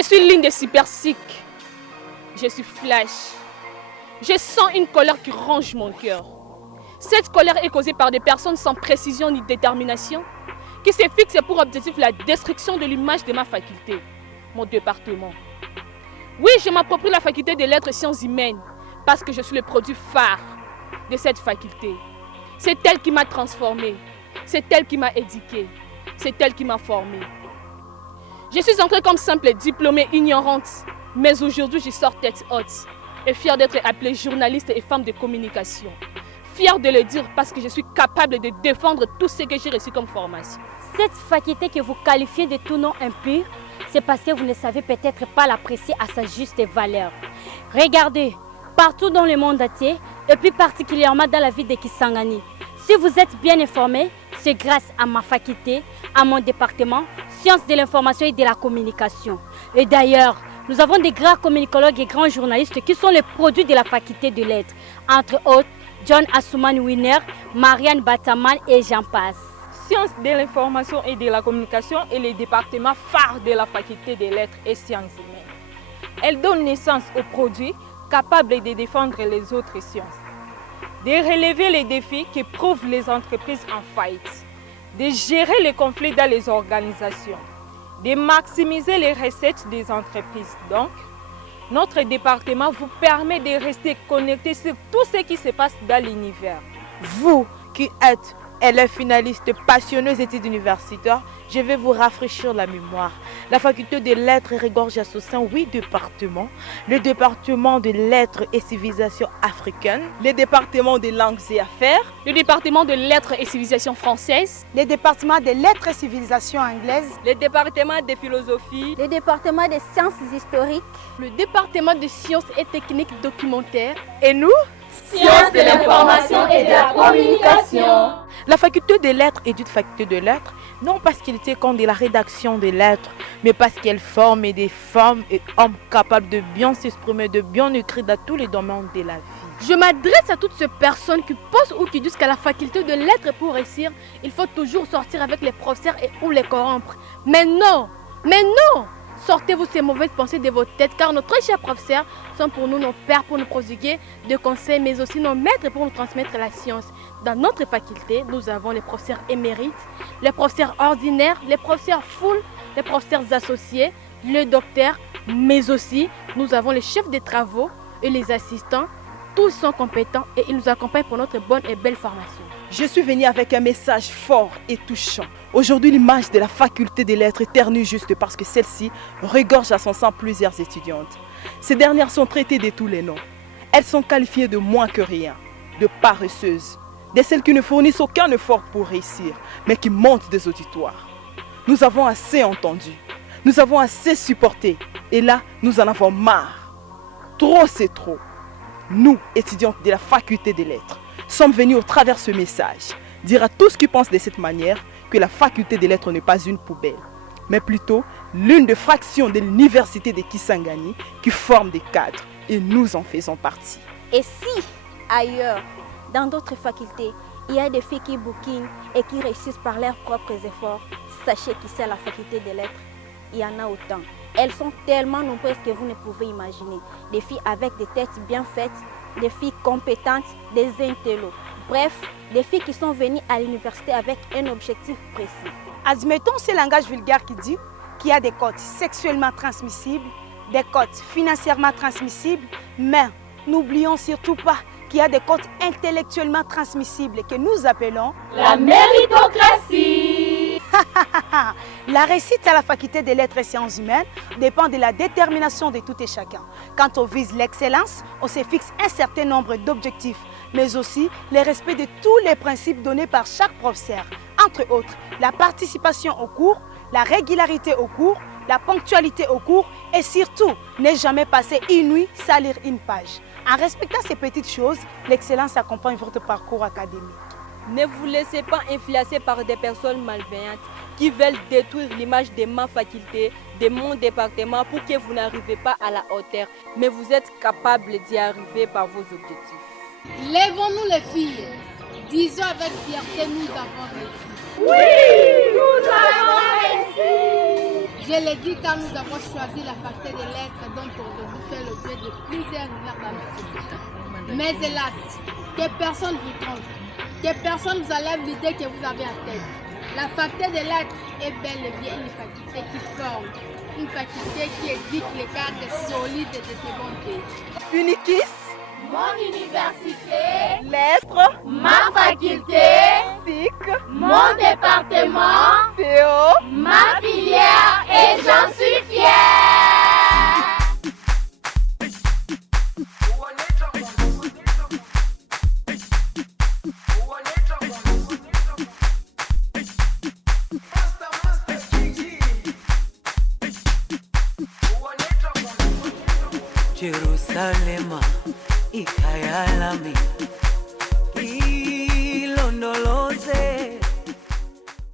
Je suis l'une des super sick. Je suis Flash. Je sens une colère qui ronge mon cœur. Cette colère est causée par des personnes sans précision ni détermination qui se fixent pour objectif la destruction de l'image de ma faculté, mon département. Oui, je m'approprie la faculté des lettres et sciences humaines parce que je suis le produit phare de cette faculté. C'est elle qui m'a transformée, c'est elle qui m'a éduquée, c'est elle qui m'a formée. Je suis entrée comme simple diplômée ignorante, mais aujourd'hui je sors tête haute et fière d'être appelée journaliste et femme de communication. Fière de le dire parce que je suis capable de défendre tout ce que j'ai reçu comme formation. Cette faculté que vous qualifiez de tout nom impur, c'est parce que vous ne savez peut-être pas l'apprécier à sa juste valeur. Regardez, partout dans le monde entier, et plus particulièrement dans la ville de Kisangani, si vous êtes bien informés, c'est grâce à ma faculté, à mon département, sciences de l'information et de la communication. Et d'ailleurs, nous avons des grands communicologues et grands journalistes qui sont les produits de la faculté de lettres. Entre autres, John Asuman Winer, Marianne Bataman et j'en passe. Sciences de l'information et de la communication est le département phare de la faculté des lettres et sciences humaines. Elle donne naissance aux produits capables de défendre les autres sciences, de relever les défis qui prouvent les entreprises en faillite, de gérer les conflits dans les organisations, de maximiser les recettes des entreprises. Donc, notre département vous permet de rester connecté sur tout ce qui se passe dans l'univers. Vous qui êtes élèves finalistes passionneux études universitaires, je vais vous rafraîchir la mémoire. La faculté des lettres regorge à son sein 8 départements. Le département de lettres et civilisation africaine, le département des langues et affaires, le département de lettres et civilisation française, le département des lettres et civilisation anglaise, le département de philosophie, le département des sciences historiques, le département de sciences et techniques documentaires, et nous, sciences de l'information et de la communication. La faculté des lettres est une faculté de lettres, non parce qu'elle tient compte de la rédaction des lettres, mais parce qu'elle forme des femmes et hommes capables de bien s'exprimer, de bien écrire dans tous les domaines de la vie. Je m'adresse à toutes ces personnes qui pensent ou qui disent qu'à la faculté de lettres pour réussir, il faut toujours sortir avec les professeurs et ou les corrompre. Mais non! Sortez-vous ces mauvaises pensées de vos têtes, car nos très chers professeurs sont pour nous nos pères pour nous prodiguer de conseils, mais aussi nos maîtres pour nous transmettre la science. Dans notre faculté, nous avons les professeurs émérites, les professeurs ordinaires, les professeurs full, les professeurs associés, le docteur, mais aussi nous avons les chefs de travaux et les assistants. Tous sont compétents et ils nous accompagnent pour notre bonne et belle formation. Je suis venue avec un message fort et touchant. Aujourd'hui, l'image de la faculté des lettres est ternie juste parce que celle-ci regorge à son sein plusieurs étudiantes. Ces dernières sont traitées de tous les noms. Elles sont qualifiées de moins que rien, de paresseuses, de celles qui ne fournissent aucun effort pour réussir, mais qui montent des auditoires. Nous avons assez entendu, nous avons assez supporté, et là, nous en avons marre. Trop, c'est trop. Nous, étudiantes de la faculté des lettres, sommes venus au travers de ce message dire à tous qui pensent de cette manière que la faculté des lettres n'est pas une poubelle, mais plutôt l'une des fractions de l'université de Kisangani qui forme des cadres et nous en faisons partie. Et si ailleurs, dans d'autres facultés, il y a des filles qui bouquinent et qui réussissent par leurs propres efforts, sachez qu'ici à la faculté des lettres, il y en a autant. Elles sont tellement nombreuses que vous ne pouvez imaginer. Des filles avec des têtes bien faites, des filles compétentes, des intellos. Bref, des filles qui sont venues à l'université avec un objectif précis. Admettons ce langage vulgaire qui dit qu'il y a des codes sexuellement transmissibles, des codes financièrement transmissibles, mais n'oublions surtout pas qu'il y a des codes intellectuellement transmissibles que nous appelons la méritocratie. La réussite à la faculté des lettres et sciences humaines dépend de la détermination de tout et chacun. Quand on vise l'excellence, on se fixe un certain nombre d'objectifs, mais aussi le respect de tous les principes donnés par chaque professeur. Entre autres, la participation au cours, la régularité au cours, la ponctualité au cours et surtout, ne jamais passer une nuit sans lire une page. En respectant ces petites choses, l'excellence accompagne votre parcours académique. Ne vous laissez pas influencer par des personnes malveillantes qui veulent détruire l'image de ma faculté, de mon département pour que vous n'arrivez pas à la hauteur, mais vous êtes capable d'y arriver par vos objectifs. Lèvons-nous les filles, disons avec fierté, nous avons réussi. Oui, nous avons réussi. Je l'ai dit quand nous avons choisi la faculté des lettres dont aujourd'hui fait l'objet de plusieurs rumeurs dans notre société. Mais hélas, que personne vous trompe, que personne vous enlève l'idée que vous avez en tête. La faculté des lettres est bel et bien une faculté qui forme, une faculté qui éduque les cadres solides de ce bon pays. Unikis, Mon université, lettres, ma faculté, SIC, mon département, CO, ma filière et j'en suis fière. Jerusalema, ikhaya lami.